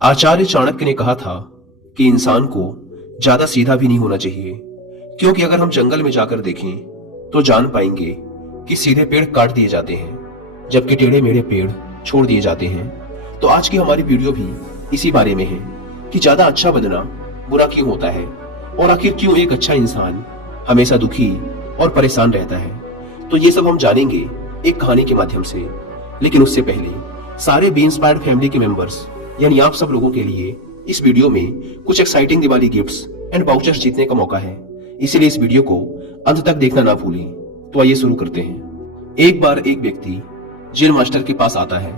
आचार्य चाणक्य ने कहा था कि इंसान को ज्यादा सीधा भी नहीं होना चाहिए, क्योंकि अगर हम जंगल में जाकर देखें तो जान पाएंगे कि सीधे पेड़ काट दिए जाते हैं जबकि टेढ़े मेढ़े पेड़ छोड़ दिए जाते हैं। तो आज की हमारी वीडियो भी इसी बारे में है कि ज्यादा अच्छा बनना बुरा क्यों होता है और आखिर क्यों एक अच्छा इंसान हमेशा दुखी और परेशान रहता है। तो ये सब हम जानेंगे एक कहानी के माध्यम से। लेकिन उससे पहले सारे बी इंस्पायर्ड फैमिली के मेंबर्स यानी आप सब लोगों के लिए इस वीडियो में कुछ exciting Diwali gifts and vouchers जीतने का मौका है, इसीलिए इस वीडियो को अंत तक देखना ना भूलें। तो आइए शुरू करते हैं। एक बार एक व्यक्ति जिन मास्टर के पास आता है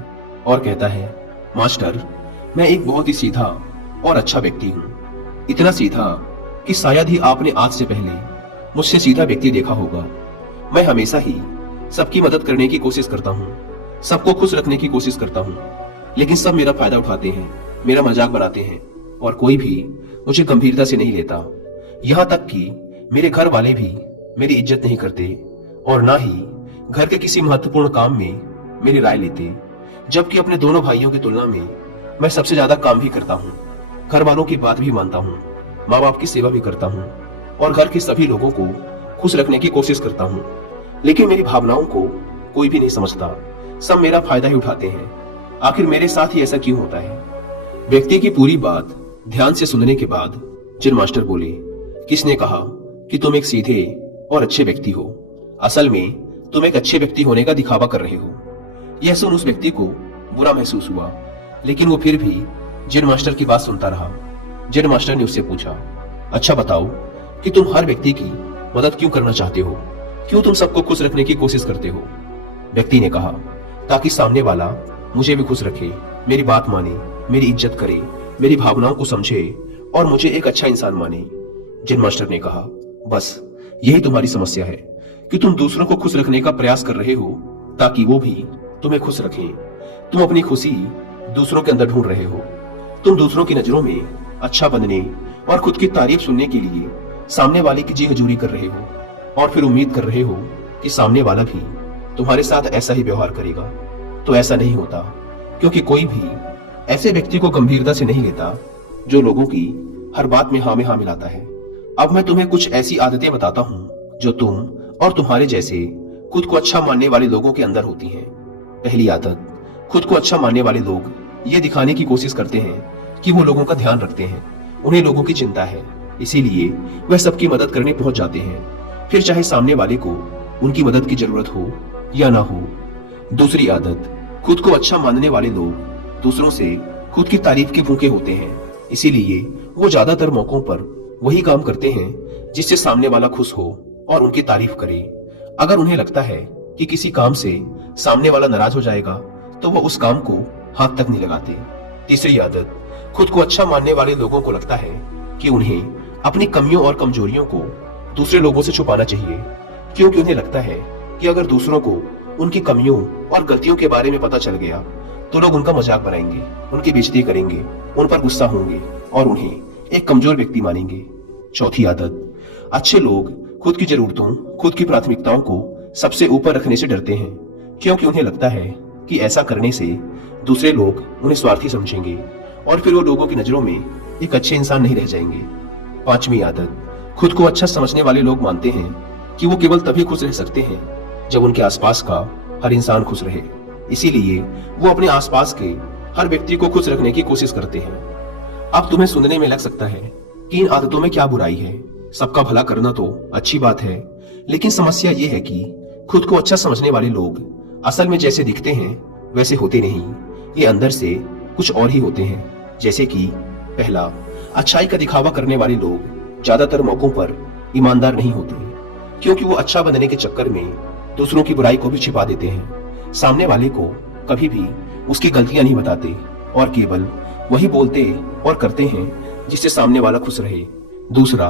और कहता है, मास्टर, मैं एक बहुत ही सीधा और अच्छा व्यक्ति हूँ, इतना सीधा कि शायद ही आपने आज से पहले मुझसे सीधा व्यक्ति देखा होगा। मैं हमेशा ही सबकी मदद करने की कोशिश करता हूँ, सबको खुश रखने की कोशिश करता हूँ, लेकिन सब मेरा फायदा उठाते हैं, मेरा मजाक बनाते हैं और कोई भी मुझे गंभीरता से नहीं लेता। यहाँ तक कि मेरे घर वाले भी मेरी इज्जत नहीं करते और ना ही घर के किसी महत्वपूर्ण काम में मेरी राय लेते, जबकि अपने दोनों भाइयों की तुलना में मैं सबसे ज्यादा काम भी करता हूँ, घर वालों की बात भी मानता हूँ, माँ बाप की सेवा भी करता हूँ और घर के सभी लोगों को खुश रखने की कोशिश करता हूँ। लेकिन मेरी भावनाओं को कोई भी नहीं समझता, सब मेरा फायदा ही उठाते हैं। आखिर मेरे साथ ही ऐसा क्यों होता है? व्यक्ति की पूरी बात ध्यान से सुनने के बाद जिन मास्टर बोले, किसने कहा कि तुम एक सीधे और अच्छे व्यक्ति हो? असल में तुम एक अच्छे व्यक्ति होने का दिखावा कर रहे हो। यह सुन उस व्यक्ति को बुरा महसूस हुआ, लेकिन वो फिर भी जिन मास्टर की बात सुनता रहा। जिन मास्टर ने उससे पूछा, अच्छा बताओ कि तुम हर व्यक्ति की मदद क्यों करना चाहते हो? क्यों तुम सबको खुश रखने की कोशिश करते हो? व्यक्ति ने कहा, ताकि सामने वाला मुझे भी खुश रखे, मेरी बात माने, मेरी इज्जत करे, मेरी भावनाओं को समझे और मुझे एक अच्छा इंसान माने। जिन मास्टर ने कहा, बस यही तुम्हारी समस्या है कि तुम दूसरों को खुश रखने का प्रयास कर रहे हो ताकि वो भी तुम्हें खुश रखें। तुम अपनी खुशी दूसरों के अंदर ढूंढ रहे हो। तुम दूसरों की नजरों में अच्छा बनने और खुद की तारीफ सुनने के लिए सामने वाले की जी हजूरी कर रहे हो और फिर उम्मीद कर रहे हो कि सामने वाला भी तुम्हारे साथ ऐसा ही व्यवहार करेगा। तो ऐसा नहीं होता, क्योंकि कोई भी ऐसे व्यक्ति को गंभीरता से नहीं लेता जो लोगों की हर बात में हाँ मिलाता है। अब मैं तुम्हें कुछ ऐसी आदतें बताता हूँ जो तुम और तुम्हारे जैसे खुद को अच्छा मानने वाले लोगों के अंदर होती हैं। पहली आदत, खुद को अच्छा मानने वाले लोग ये दिखाने की कोशिश करते हैं कि वो लोगों का ध्यान रखते हैं, उन्हें लोगों की चिंता है, इसीलिए वह सबकी मदद करने पहुंच जाते हैं, फिर चाहे सामने वाले को उनकी मदद की जरूरत हो या ना हो। दूसरी आदत, खुद को अच्छा मानने वाले लोग दूसरों से खुद की तारीफ के भूखे होते हैं, इसीलिए वो ज्यादातर मौकों पर वही काम करते हैं जिससे सामने वाला खुश हो और उनकी तारीफ करे। अगर उन्हें लगता है कि किसी काम से सामने वाला नाराज हो जाएगा तो वो उस काम को हाथ तक नहीं लगाते। तीसरी आदत, खुद को अच्छा मानने वाले लोगों को लगता है कि उन्हें अपनी कमियों और कमजोरियों को दूसरे लोगों से छुपाना चाहिए, क्योंकि उन्हें लगता है कि अगर दूसरों को उनकी कमियों और गलतियों के बारे में पता चल गया तो लोग उनका मजाक बनाएंगे, उनकी बेइज्जती करेंगे, उन पर गुस्सा होंगे और उन्हें एक कमजोर व्यक्ति मानेंगे। चौथी आदत, अच्छे लोग खुद की जरूरतों, खुद की प्राथमिकताओं को सबसे ऊपर रखने से डरते हैं, क्योंकि उन्हें लगता है कि ऐसा करने से दूसरे लोग उन्हें स्वार्थी समझेंगे और फिर वो लोगों की नजरों में एक अच्छे इंसान नहीं रह जाएंगे। पांचवी आदत, खुद को अच्छा समझने वाले लोग मानते हैं कि वो केवल तभी खुश रह सकते हैं जब उनके आसपास का हर इंसान खुश रहे, इसीलिए वो अपने आसपास के हर व्यक्ति को खुश रखने की कोशिश करते हैं। अब तुम्हें सुनने में लग सकता है कि इन आदतों में क्या बुराई है, सबका भला करना तो अच्छी बात है, लेकिन समस्या ये है कि खुद को अच्छा समझने वाले लोग असल में जैसे दिखते हैं वैसे होते नहीं, ये अंदर से कुछ और ही होते हैं। जैसे कि पहला, अच्छाई का दिखावा करने वाले लोग ज्यादातर मौकों पर ईमानदार नहीं होते, क्योंकि वो अच्छा बनने के चक्कर में दूसरों की बुराई को भी छिपा देते हैं, सामने वाले को कभी भी उसकी गलतियां नहीं बताते और केवल वही बोलते और करते हैं जिससे सामने वाला खुश रहे। दूसरा,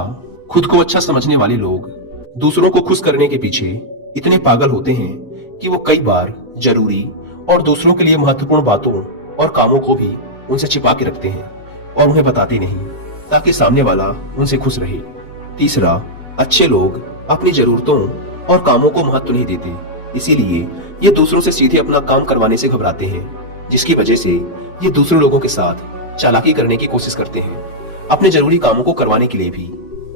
खुद को अच्छा समझने वाले लोग दूसरों को खुश करने के पीछे इतने पागल होते हैं कि वो कई बार जरूरी और दूसरों के लिए महत्वपूर्ण बातों और कामों को भी उनसे छिपा के रखते हैं और उन्हें बताते नहीं, ताकि सामने वाला उनसे खुश रहे। तीसरा, अच्छे लोग अपनी जरूरतों और कामों को महत्व नहीं देते, इसीलिए ये दूसरों से सीधे अपना काम करवाने से घबराते हैं, जिसकी वजह से ये दूसरे लोगों के साथ चालाकी करने की कोशिश करते हैं, अपने जरूरी कामों को करवाने के लिए भी,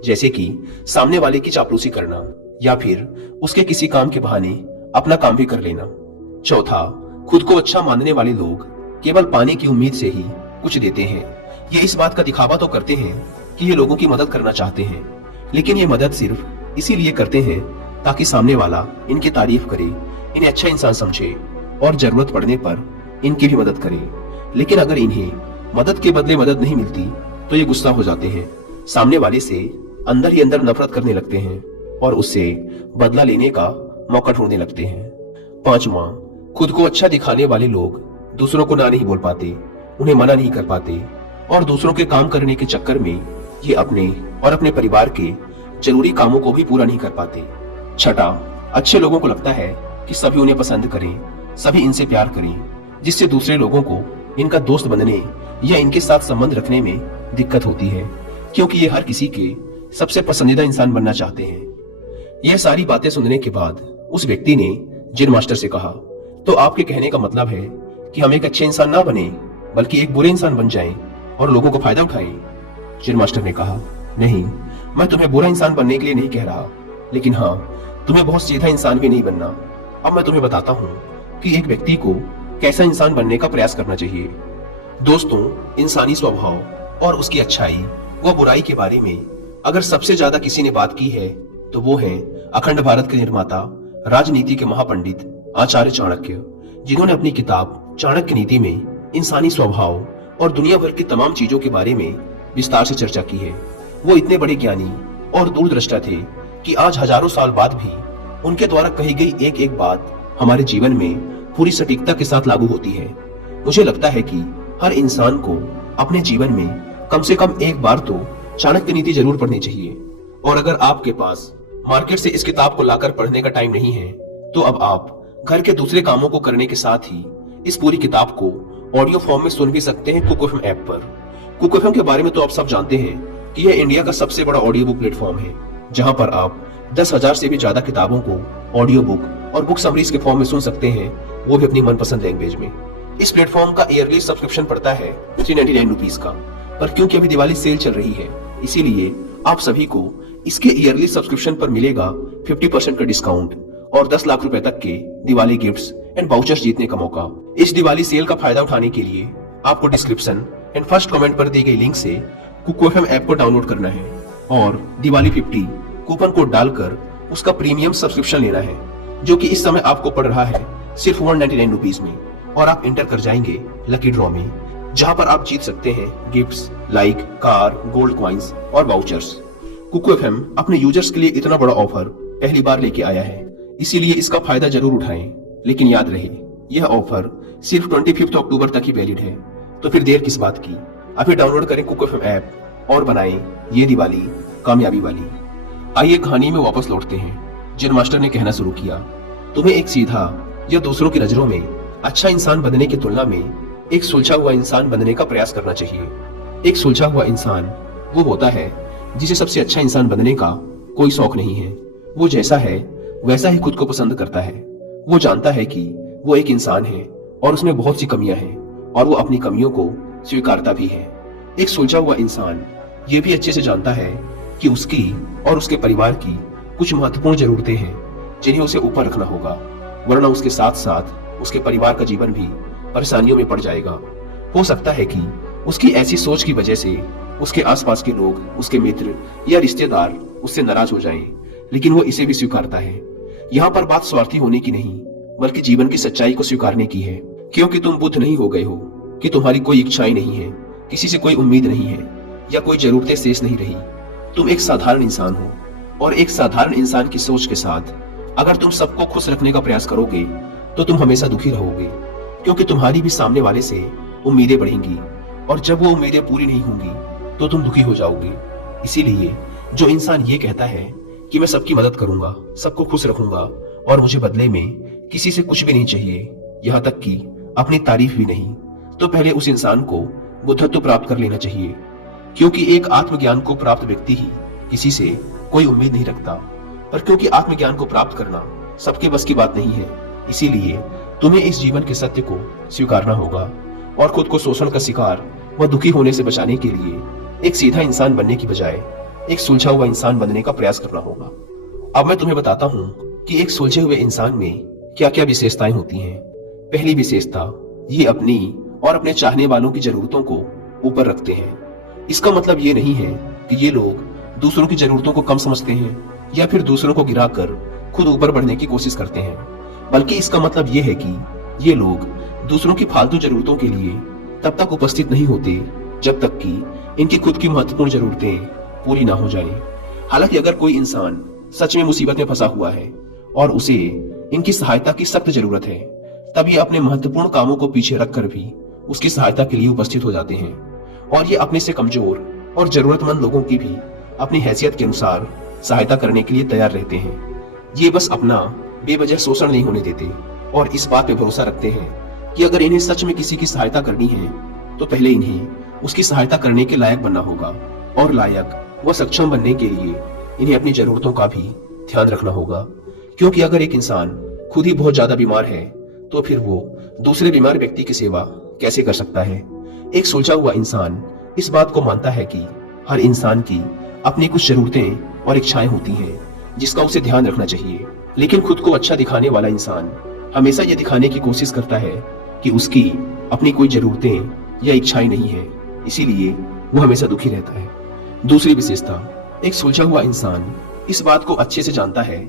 जैसे कि सामने वाले की चापलूसी करना या फिर उसके किसी काम के बहाने अपना काम भी कर लेना। चौथा, खुद को अच्छा मानने वाले लोग केवल पाने की उम्मीद से ही कुछ देते हैं। ये इस बात का दिखावा तो करते हैं कि ये लोगों की मदद करना चाहते हैं, लेकिन ये मदद सिर्फ इसीलिए करते हैं ताकि सामने वाला इनकी तारीफ करे, इन्हें अच्छा इंसान समझे और जरूरत पड़ने पर इनकी भी मदद करे। लेकिन अगर इन्हें मदद के बदले मदद नहीं मिलती तो ये गुस्सा हो जाते हैं, सामने वाले से अंदर ही अंदर नफरत करने लगते हैं और उससे बदला लेने का मौका ढूंढने लगते हैं। पांचवा, खुद को अच्छा दिखाने वाले लोग दूसरों को ना नहीं बोल पाते, उन्हें मना नहीं कर पाते और दूसरों के काम करने के चक्कर में ये अपने और अपने परिवार के जरूरी कामों को भी पूरा नहीं कर पाते। छठा, अच्छे लोगों को लगता है कि सभी उन्हें पसंद करें, सभी इनसे प्यार करें, जिससे दूसरे लोगों को इनका दोस्त बनने या इनके साथ संबंध रखने में दिक्कत होती है, क्योंकि ये हर किसी के सबसे पसंदीदा इंसान बनना चाहते हैं। यह सारी बातें सुनने के बाद उस व्यक्ति ने जिन मास्टर से कहा, तो आपके कहने का मतलब है कि हम एक अच्छे इंसान ना बने बल्कि एक बुरे इंसान बन जाएं और लोगों को फायदा उठाएं। जिन मास्टर ने कहा, नहीं, मैं तुम्हें बुरा इंसान बनने के लिए नहीं कह रहा, लेकिन हाँ, तुम्हें बहुत सीधा इंसान भी नहीं बनना। अब मैं तुम्हें बताता हूँ कि एक व्यक्ति को कैसा इंसान बनने का प्रयास करना चाहिए। दोस्तों, इंसानी स्वभाव और उसकी अच्छाई व बुराई के बारे में अगर सबसे ज्यादा किसी ने बात की है तो वो है अखंड भारत के निर्माता, राजनीति के महापंडित आचार्य चाणक्य, जिन्होंने अपनी किताब चाणक्य नीति में इंसानी स्वभाव और दुनिया भर की तमाम चीजों के बारे में विस्तार से चर्चा की है। वो इतने बड़े ज्ञानी और दूरदृष्टा थे कि आज हजारों साल बाद भी उनके द्वारा कही गई एक एक बात हमारे जीवन में पूरी सटीकता के साथ लागू होती है। मुझे लगता है कि हर इंसान को अपने जीवन में कम से कम एक बार तो चाणक्य नीति जरूर पढ़नी चाहिए। और अगर आपके पास मार्केट से इस किताब को लाकर पढ़ने का टाइम नहीं है तो अब आप घर के दूसरे कामों को करने के साथ ही इस पूरी किताब को ऑडियो फॉर्म में सुन भी सकते हैं कुक एफएम ऐप पर। कुक एफएम के बारे में तो आप सब जानते हैं कि यह इंडिया का सबसे बड़ा ऑडियो बुक प्लेटफॉर्म है, जहां पर आप 10,000 से भी ज्यादा किताबों को ऑडियो बुक और बुक समरीज के फॉर्म में सुन सकते हैं, वो भी अपनी मनपसंद लैंग्वेज में। इस प्लेटफॉर्म का ईयरली सब्सक्रिप्शन पड़ता है 399 रुपीज का, पर क्योंकि अभी दिवाली सेल चल रही है इसीलिए आप सभी को इसके ईयरली सब्सक्रिप्शन पर मिलेगा 50% का डिस्काउंट और 10 लाख रुपए तक के दिवाली गिफ्ट्स एंड वाउचर्स जीतने का मौका। इस दिवाली सेल का फायदा उठाने के लिए आपको डिस्क्रिप्शन एंड फर्स्ट कमेंट पर दी गई लिंक से कुक एफएम ऐप को डाउनलोड करना है और दिवाली 50 कूपन कोड डालकर उसका प्रीमियम सब्सक्रिप्शन लेना है, जो कि इस समय आपको पड़ रहा है सिर्फ 199 रुपीज में, और आप इंटर कर जाएंगे लकी ड्रॉ में, जहां पर आप जीत सकते हैं gifts like car, gold coins और वाउचर्स। कुक एफएम अपने यूजर्स के लिए इतना बड़ा ऑफर पहली बार लेके आया है, इसीलिए इसका फायदा जरूर उठाएं। लेकिन याद रहे, यह ऑफर सिर्फ 25 अक्टूबर तक ही वैलिड है, तो फिर देर किस बात की। अभी डाउनलोड करें कुक एफएम ऐप और बनाएं ये दिवाली कामयाबी वाली। आइए कहानी में वापस लौटते हैं। जिन मास्टर ने कहना शुरू किया, तुम्हें एक सीधा या दूसरों की नजरों में अच्छा इंसान बनने की तुलना में एक सुलझा हुआ इंसान बनने का प्रयास करना चाहिए। एक सुलझा हुआ इंसान वो होता है जिसे सबसे अच्छा इंसान बनने का कोई शौक नहीं है। वो जैसा है वैसा ही खुद को पसंद करता है। वो जानता है कि वो एक इंसान है और उसमें बहुत सी कमियां हैं और वो अपनी कमियों को स्वीकारता भी है। एक सुलझा हुआ इंसान ये भी अच्छे से जानता है कि उसकी और उसके परिवार की कुछ महत्वपूर्ण जरूरतें हैं जिन्हें उसे ऊपर रखना होगा, वरना उसके साथ साथ उसके परिवार का जीवन भी परेशानियों में पड़ जाएगा। हो सकता है कि उसकी ऐसी सोच की वजह से उसके आसपास के लोग, उसके मित्र या रिश्तेदार उससे नाराज हो जाएं, लेकिन वो इसे भी स्वीकारता है। यहाँ पर बात स्वार्थी होने की नहीं, बल्कि जीवन की सच्चाई को स्वीकारने की है, क्योंकि तुम बुद्ध नहीं हो गए हो कि तुम्हारी कोई इच्छाएं नहीं है, किसी से कोई उम्मीद नहीं है या कोई जरूरतें शेष नहीं रही। तुम एक साधारण इंसान हो और एक साधारण इंसान की सोच के साथ अगर तुम सबको खुश रखने का प्रयास करोगे तो तुम हमेशा दुखी रहोगे, क्योंकि तुम्हारी भी सामने वाले से उम्मीदें बढ़ेंगी और जब वो उम्मीदें पूरी नहीं होंगी तो तुम दुखी हो जाओगे। इसीलिए जो इंसान ये कहता है कि मैं सबकी मदद करूंगा, सबको खुश रखूंगा और मुझे बदले में किसी से कुछ भी नहीं चाहिए, यहाँ तक कि अपनी तारीफ भी नहीं, तो पहले उस इंसान को बुद्धत्व प्राप्त कर लेना चाहिए, क्योंकि एक आत्मज्ञान को प्राप्त व्यक्ति ही किसी से कोई उम्मीद नहीं रखता। पर क्योंकि आत्मज्ञान को प्राप्त करना सबके बस की बात नहीं है, इसीलिए तुम्हें इस जीवन के सत्य को स्वीकारना होगा और खुद को शोषण का शिकार वह दुखी होने से बचाने के लिए एक सीधा इंसान बनने की बजाय एक सुलझा हुआ इंसान बनने का प्रयास करना होगा। अब मैं तुम्हें बताता हूँ कि एक सुलझे हुए इंसान में क्या क्या विशेषताएं होती हैं। पहली विशेषता, ये अपनी और अपने चाहने वालों की जरूरतों को ऊपर रखते हैं। इसका मतलब ये नहीं है कि ये लोग दूसरों की जरूरतों को कम समझते हैं या फिर दूसरों को गिराकर खुद ऊपर बढ़ने की कोशिश करते हैं, बल्कि इसका मतलब ये है कि ये लोग दूसरों की फालतू जरूरतों के लिए तब तक उपस्थित नहीं होते जब तक कि इनकी खुद की महत्वपूर्ण जरूरतें पूरी ना हो जाएं। हालांकि अगर कोई इंसान सच में मुसीबत में फंसा हुआ है और उसे इनकी सहायता की सख्त जरूरत है, तब ये अपने महत्वपूर्ण कामों को पीछे रखकर भी उसकी सहायता के लिए उपस्थित हो जाते हैं और ये अपने से कमजोर और जरूरतमंद लोगों की भी अपनी हैसियत के अनुसार सहायता करने के लिए तैयार रहते हैं। ये बस अपना बेवजह शोषण नहीं होने देते और इस बात पे भरोसा रखते हैं कि अगर इन्हें सच में किसी की सहायता करनी है तो पहले इन्हें उसकी सहायता करने के लायक बनना होगा और लायक व सक्षम बनने के लिए इन्हें अपनी जरूरतों का भी ध्यान रखना होगा। क्योंकि अगर एक इंसान खुद ही बहुत ज्यादा बीमार है तो फिर वो दूसरे बीमार व्यक्ति की सेवा कैसे कर सकता है। एक सुलझा हुआ इंसान इस बात को मानता है कि हर इंसान की अपनी कुछ जरूरतें और इच्छाएं होती हैं जिसका उसे ध्यान रखना चाहिए, लेकिन खुद को अच्छा दिखाने वाला इंसान हमेशा यह दिखाने की कोशिश करता है कि उसकी अपनी कोई जरूरतें या इच्छाएं नहीं है, इसीलिए वो हमेशा दुखी रहता है। दूसरी विशेषता, एक सुलझा हुआ इंसान इस बात को अच्छे से जानता है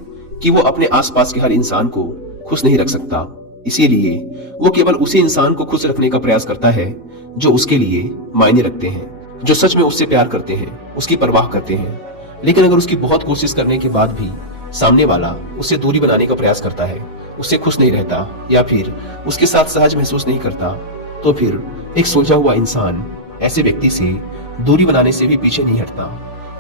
कि वो अपने आसपास के हर इंसान को खुश नहीं रख सकता, इसीलिए वो केवल उसी इंसान को खुश रखने का प्रयास करता है जो उसके लिए मायने रखते हैं, जो सच में उससे प्यार करते हैं, उसकी परवाह करते हैं। लेकिन अगर उसकी बहुत कोशिश करने के बाद भी सामने वाला उससे दूरी बनाने का प्रयास करता है, उससे खुश नहीं रहता या फिर उसके साथ सहज महसूस नहीं करता, तो फिर एक सुलझा हुआ इंसान ऐसे व्यक्ति से दूरी बनाने से भी पीछे नहीं हटता,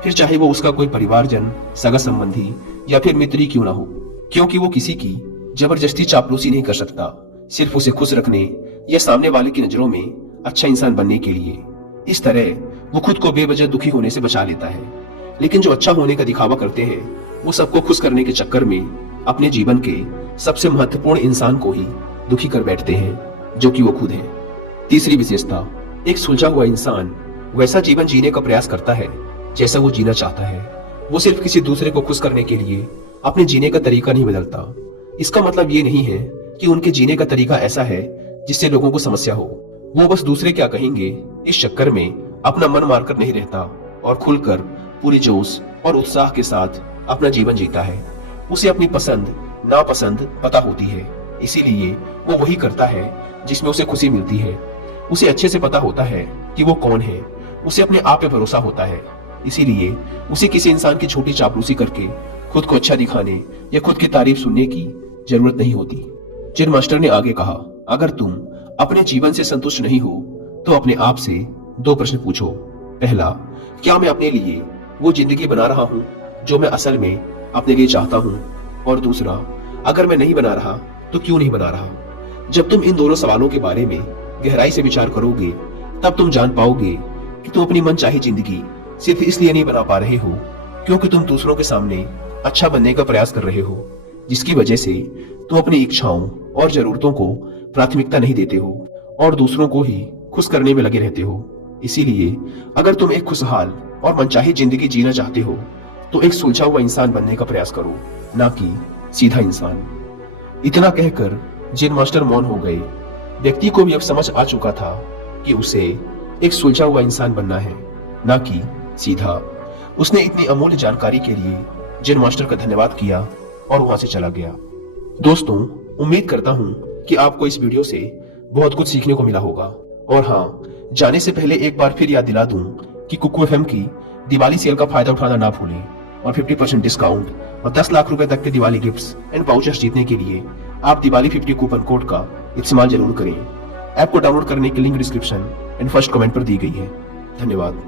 फिर चाहे वो उसका कोई परिवारजन, सगा संबंधी या फिर मित्र ही क्यों ना हो, क्योंकि वो किसी की जबरदस्ती चापलूसी नहीं कर सकता, सिर्फ उसे खुश रखने या सामने वाले की नजरों में अच्छा इंसान बनने के लिए। इस तरह वो खुद को बेवजह दुखी होने से बचा लेता है। लेकिन जो अच्छा होने का दिखावा करते हैं वो सबको खुश करने के चक्कर में अपने जीवन के सबसे महत्वपूर्ण इंसान को ही दुखी कर बैठते हैं, जो कि वो खुद हैं। तीसरी विशेषता, एक सुलझा हुआ इंसान वैसा जीवन जीने का प्रयास करता है जैसा वो जीना चाहता है। वो सिर्फ किसी दूसरे को खुश करने के लिए अपने जीने का तरीका नहीं बदलता। इसका मतलब ये नहीं है कि उनके जीने का तरीका ऐसा है जिससे लोगों को समस्या हो। वो बस दूसरे क्या कहेंगे इस चक्कर में अपना मन मारकर नहीं रहता और खुलकर पूरी जोश और उत्साह के साथ अपना जीवन जीता है। उसे अपनी पसंद नापसंद पता होती है, इसीलिए वो वही करता है जिसमें उसे खुशी मिलती है। उसे अच्छे से पता होता है कि वो कौन है, उसे अपने आप पे भरोसा होता है, इसीलिए उसे किसी इंसान की छोटी चापलूसी करके खुद को अच्छा दिखाने या खुद की तारीफ सुनने की जरूरत नहीं होती। जेन मास्टर ने आगे कहा, अगर तुम अपने जीवन से संतुष्ट नहीं हो तो अपने आप से 2 प्रश्न पूछो। पहला, क्या मैं अपने लिए वो जिंदगी बना रहा हूँ जो मैं असल में अपने लिए चाहता हूँ, और दूसरा, अगर मैं नहीं बना रहा तो क्यों नहीं बना रहा। जब तुम इन दोनों सवालों के बारे में गहराई से विचार करोगे तब तुम जान पाओगे कि तुम अपनी मनचाही जिंदगी सिर्फ इसलिए नहीं बना पा रहे हो क्योंकि तुम दूसरों के सामने अच्छा बनने का प्रयास कर रहे हो, जिसकी वजह से तुम अपनी इच्छाओं और जरूरतों को प्राथमिकता नहीं देते हो और दूसरों को ही खुश करने में लगे रहते हो। इसीलिए अगर तुम एक खुशहाल और मनचाही जिंदगी जीना चाहते हो तो एक सुलझा हुआ इंसान बनने का प्रयास करो, ना कि सीधा इंसान। इतना कहकर जेन मास्टर मौन हो गए। व्यक्ति को भी अब समझ आ चुका था कि उसे एक सुलझा हुआ इंसान बनना है, ना कि सीधा। उसने इतनी अमूल्य जानकारी के लिए जेन मास्टर का धन्यवाद किया और वहां से चला गया। दोस्तों, उम्मीद करता हूं कि आपको इस वीडियो से बहुत कुछ सीखने को मिला होगा। और हाँ, जाने से पहले एक बार फिर याद दिला दूं कि कुकू एफएम की दिवाली सेल का फायदा उठाना ना भूलें और 50% डिस्काउंट और 10 लाख रुपए तक के दिवाली गिफ्ट्स एंड वाउचर्स जीतने के लिए आप दिवाली 50 कूपन कोड का इस्तेमाल जरूर करें। ऐप को डाउनलोड करने की link description and first comment पर दी गई है। धन्यवाद।